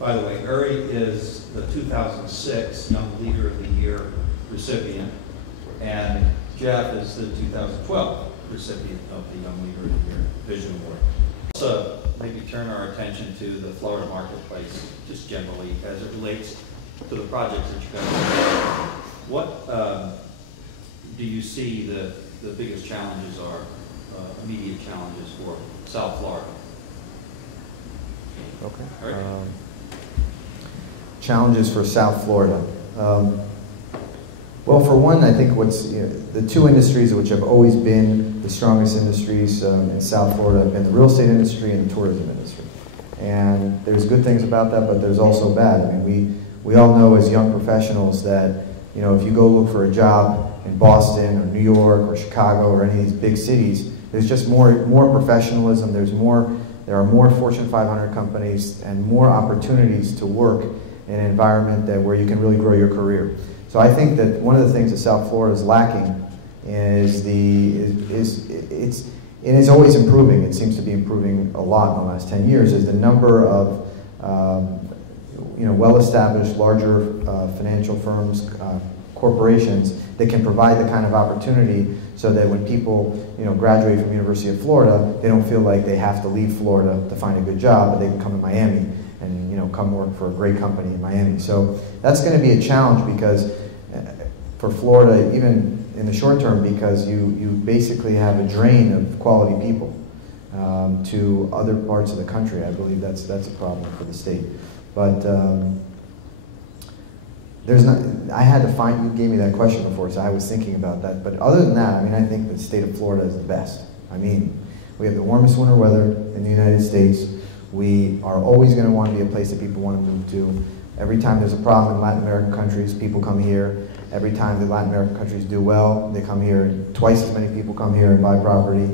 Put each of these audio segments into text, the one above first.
By the way, Uri is the 2006 Young Leader of the Year recipient, and Jeff is the 2012 recipient of the Young Leader of the Year Vision Award. So maybe turn our attention to the Florida marketplace, just generally as it relates to the projects that you guys are doing. What do you see the biggest challenges are, immediate challenges for South Florida? Okay. Challenges for South Florida. Well, for one, I think the two industries which have always been the strongest industries in South Florida have been the real estate industry and the tourism industry. And there's good things about that, but there's also bad. I mean, we all know as young professionals that, you know, if you go look for a job in Boston or New York or Chicago or any of these big cities, there's just more professionalism. There are more Fortune 500 companies and more opportunities to work in an environment where you can really grow your career. So I think that one of the things that South Florida is lacking is and it's always improving. It seems to be improving a lot in the last 10 years. Is the number of well-established, larger financial firms, corporations that can provide the kind of opportunity so that when people graduate from University of Florida, they don't feel like they have to leave Florida to find a good job, but they can come to Miami and come work for a great company in Miami. So that's going to be a challenge because for Florida, even in the short term, because you basically have a drain of quality people to other parts of the country. I believe that's a problem for the state. But I had to find, you gave me that question before, so I was thinking about that. But other than that, I mean, I think the state of Florida is the best. I mean, we have the warmest winter weather in the United States. We are always going to want to be a place that people want to move to. Every time there's a problem in Latin American countries, people come here. Every time the Latin American countries do well, they come here. Twice as many people come here and buy property.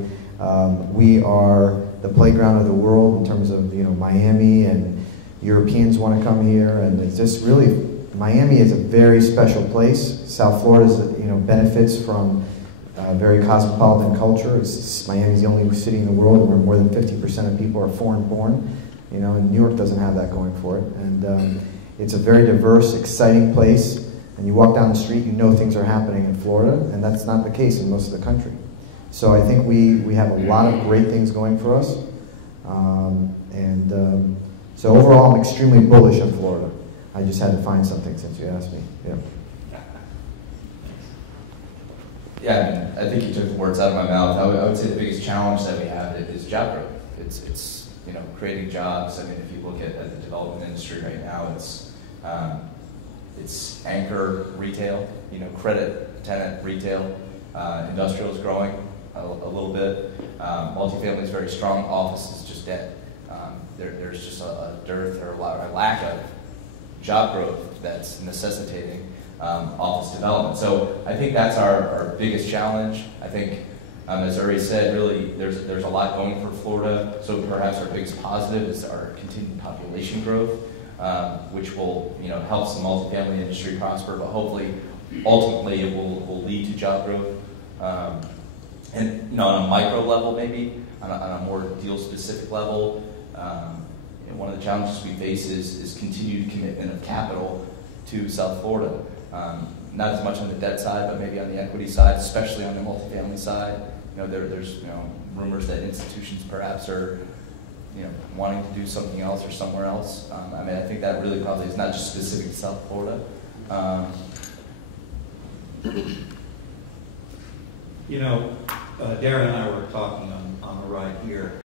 We are the playground of the world in terms of Miami, and Europeans want to come here, and it's just really, Miami is a very special place. South Florida benefits from very cosmopolitan culture. Miami's the only city in the world where more than 50% of people are foreign born. And New York doesn't have that going for it. And it's a very diverse, exciting place. And you walk down the street, you know things are happening in Florida, and that's not the case in most of the country. So I think we have a lot of great things going for us. So overall, I'm extremely bullish on Florida. I just had to find something since you asked me. Yeah. Yeah, I think you took the words out of my mouth. I would say the biggest challenge that we have is job growth. It's creating jobs. I mean, if you look at the development industry right now, it's anchor retail, credit tenant retail. Industrial is growing a little bit. Multifamily is very strong. Office is just dead. There's just a dearth or a lack of job growth that's necessitating office development. So I think that's our biggest challenge. I think, as Uri said, really there's a lot going for Florida. So perhaps our biggest positive is our continued population growth, which will help the multifamily industry prosper, but hopefully, ultimately, it will lead to job growth. And on a micro level, maybe on a more deal-specific level. One of the challenges we face is continued commitment of capital to South Florida. Not as much on the debt side, but maybe on the equity side, especially on the multifamily side. There's rumors that institutions perhaps are wanting to do something else or somewhere else. I think that really probably is not just specific to South Florida. Darren and I were talking on the ride here.